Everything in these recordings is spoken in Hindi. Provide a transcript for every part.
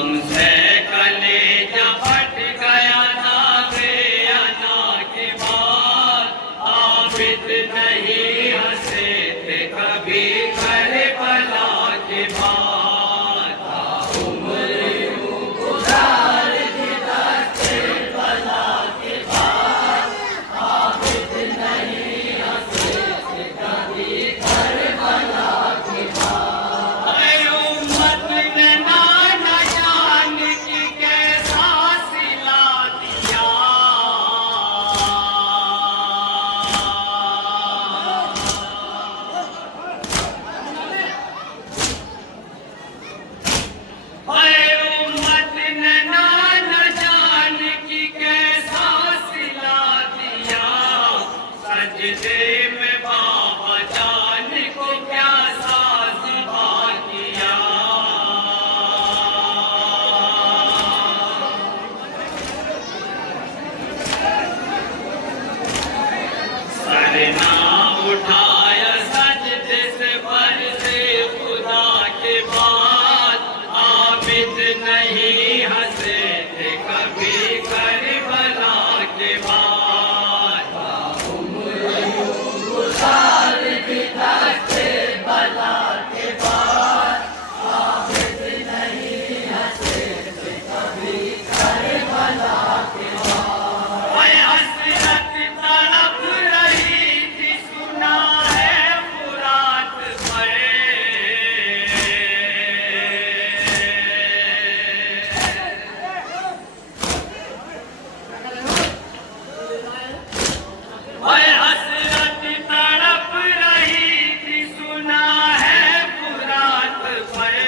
हमसे कलेजा फट गया ना गया ना के बाद आबिद नहीं हंसे थे कभी करबला के बाद उम्र यूं गुजार दी करबला के बाद आबिद नहीं हंसे थे कभी करबला के बाद उठाया सजदे से बरसे खुदा के बाद आबिद नहीं हंसे थे कभी करबला के बाद उम्र यूं गुजार दी करबला के बाद आबिद नहीं हंसे थे कभी करबला के बाद हसरत तड़प रही थी सुना है फुरात पर हसरत तड़प रही थी सुना है फुरात पर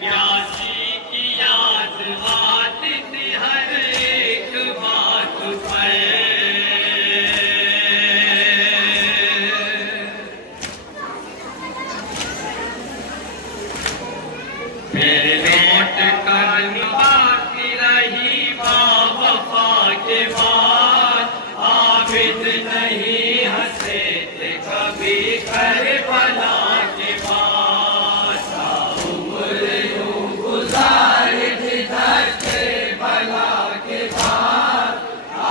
प्यासी की याद आती थी हर एक बात पर फिर लौट कर बाकी रही बावफा के बाद आबिद नहीं हंसे थे कभी करबला के बाद उम्र यूं गुजार दी करबला के बाद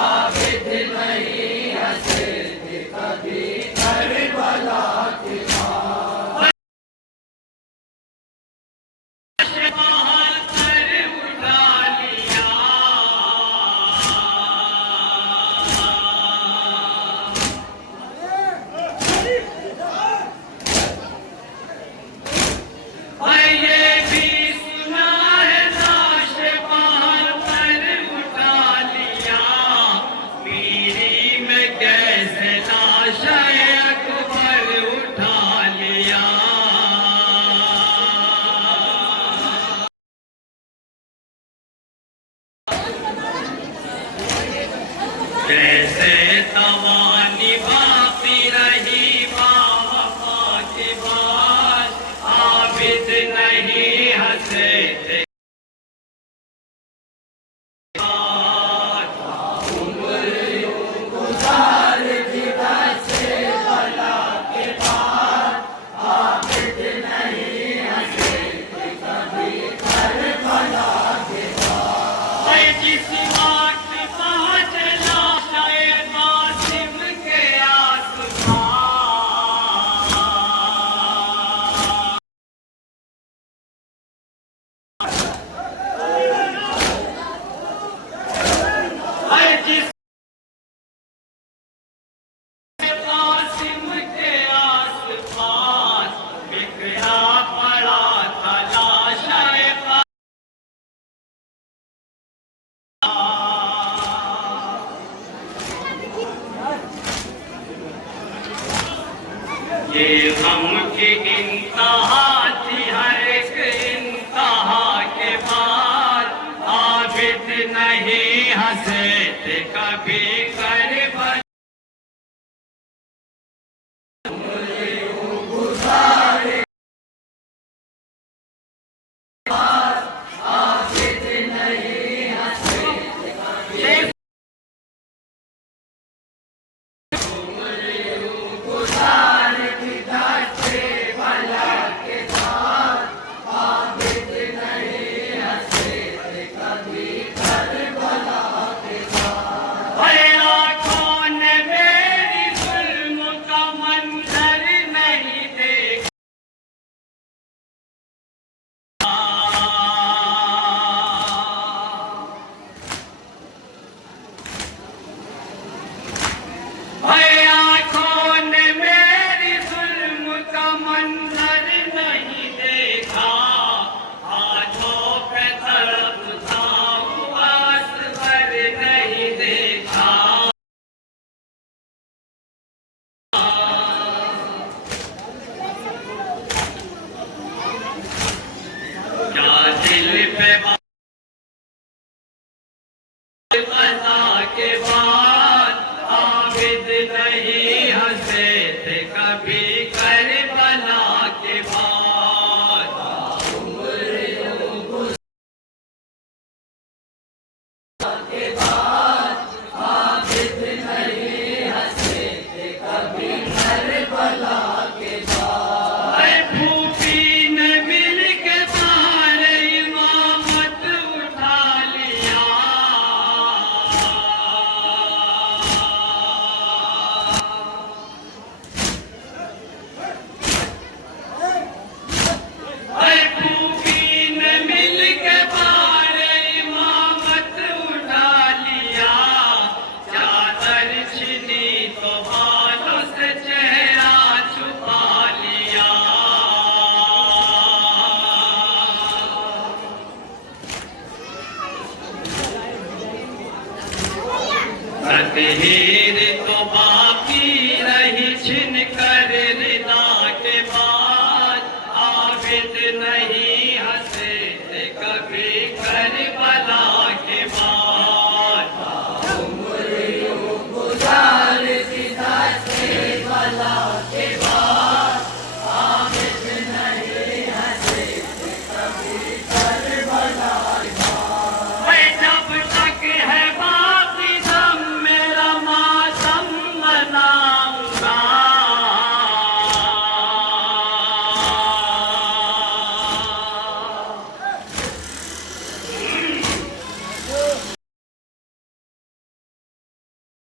आबिद नहीं हंसे थे कभी करबला के बाद कैसे तवानी बाकी रही बावफा के बाद आबिद नहीं हंसे थे उम्र यूं गुजार दी करबला के बाद आबिद नहीं हंसे थे कभी करबला के बाद जिस वक्त पहुंचला कासिम के आसमां जिस कासिम के आसपास बिखरा पड़ा था लाशाए ये गम की इंतहा थी हर एक इंतहा के बाद आबिद नहीं हंसे थे कभी करबला आबिद नहीं हंसे थे कभी करबला के बाद आबिद नहीं हंसे दिल पे कज़ा के बाद आबिद नहीं हंसे थे कभी करबला के बाद। आबिद नहीं हंसे थे कभी करबला के बाद। भूपी ने मिल के सारे इमामत उठा लिया। भूपी ने मिल के सारे इमामत उठा लिया। चादर छिनी तो बालों से चेहरा छुपा लिया। तकदीर तो बाकी रही छिन कर रिदा के बाद। आबिद नहीं हंसे थे कभी करबला के बाद। गुजार सीधा से बला के बाद। आबिद नहीं हंसे थे कभी करबला के बाद। जब तक है बाकी दम मेरा मातम मनाऊंगा।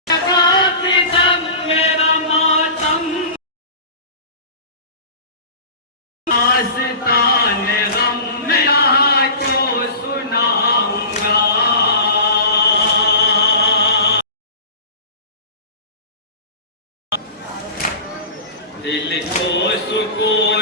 बाकी दम मेरा मातम दास्तान गम में यहाँ को सुनाऊंगा। दिल को सुकून